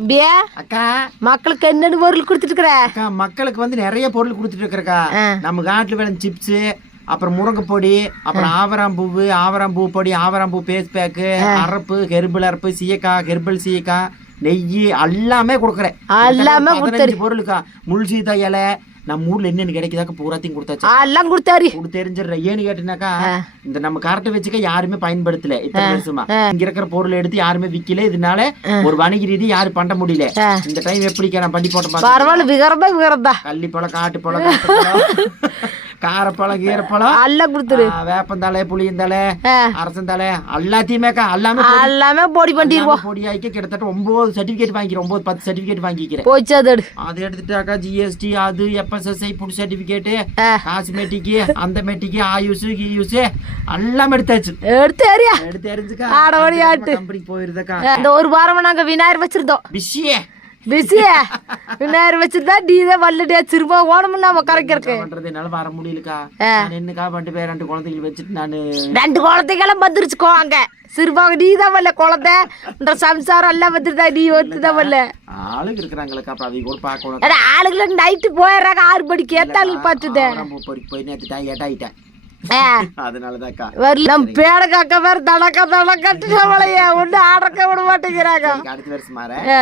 அப்படியே அக்கா மக்களுக்கு என்னென்ன பொருள் கொடுத்துட்டு இருக்கிற? அக்கா மக்களுக்கு வந்து நிறைய பொருள் கொடுத்துட்டு இருக்கிறக்கா. நம்ம காட்டுல விளைஞ்ச சிப்ஸ், அப்புறம் முருங்கை பொடி, அப்புறம் ஆவராம்பூ பொடி, ஆவராம்பூ பேஸ்ட் பேக்கு, அரப்பு, ஹெர்பல் அரப்பு, சீயக்காய், ஹெர்பல் சீயக்காய், நெய் எல்லாமே கொடுக்குறேன். எல்லாமே 15 பொருளுக்கா. முள் சீதா இலை நம்ம ஊர்ல என்னென்னு கிடைக்குதாக்க பூராத்தையும் கொடுத்தாச்சு. எல்லாம் கொடுத்தாரு. தெரிஞ்சிடுறேன். ஏன்னு கேட்டீங்கன்னாக்கா இந்த நம்ம கரெக்டா வச்சுக்க யாருமே பயன்படுத்தல இத்தனை வருஷமா. இங்க இருக்கிற பொருள் எடுத்து யாருமே விக்கல. இதனால ஒரு வணிக ரீதி யாரும் பண்ண முடியல. இந்த டைம் எப்படிக்கா நான் பண்ணி போட்டேன். பரவாயில்ல, விகரமா கள்ளிப்பழம், காட்டுப்பழம், காரப்பழம், கீரப்பழம் எல்லாம் கொடுத்துரு. வேப்பந்தலை, புளியந்தலை, அரசந்தலை எல்லாத்தையுமே எல்லாமே பொடி பண்ணிடுவோம். பொடி ஆக்கி கிட்டத்தட்ட 9 சர்டிபிகேட் வாங்கிக்கிறேன். 9-10 சர்டிபிகேட் வாங்கிக்கிறேன். போச்சு அது எடுத்துட்டாக்கா ஜிஎஸ்டி, அது FSSI ஃபுட் சர்டிபிகேட், காஸ்மெட்டிக், அந்த மெட்டிக்கு, ஆயுஷ், கீயூஷ் எல்லாம் எடுத்தாச்சு. எடுத்து எரிஞ்சுக்கா கம்பெனிக்கு போயிருந்தக்கா. இந்த ஒரு வாரமா நாங்க விநாயகர் வச்சிருந்தோம். பிஸியா விநாயகர் வச்சிருந்தா நீதான் வல்லடியா திரும்ப ஓணம் நாம கரைக்கிறதுக்கு பண்றது. என்னால வர முடியலக்கா. என்னக்கா பண்ணிட்டு போய் 2 குழந்தைகள் வச்சுட்டு நானு 2 குழந்தைகளும் வந்துருச்சுக்கோ. அங்க சிறுபாக நீதான் வரல. குழந்தை சம்சாரம் எல்லாம் வந்துருந்தா நீ ஒருத்துதான் வரல. ஆளுங்க இருக்கிறாங்களக்கா. அப்புறம் அவங்க கூட பாக்கணும். ஆளுகளை நைட்டு போயிடுறாங்க 6 மணிக்கு. ஏத்தாளுக்கு பார்த்துட்டு போய் நேற்று ஏட்டாயிட்டேன். அதனாலதான்க்கா நம்ம பேட காக்க வேற தடக்க கட்டுவளைய ஒண்ணு ஆடக்க விட மாட்டேங்கிறாங்க. அடுத்த வருஷம்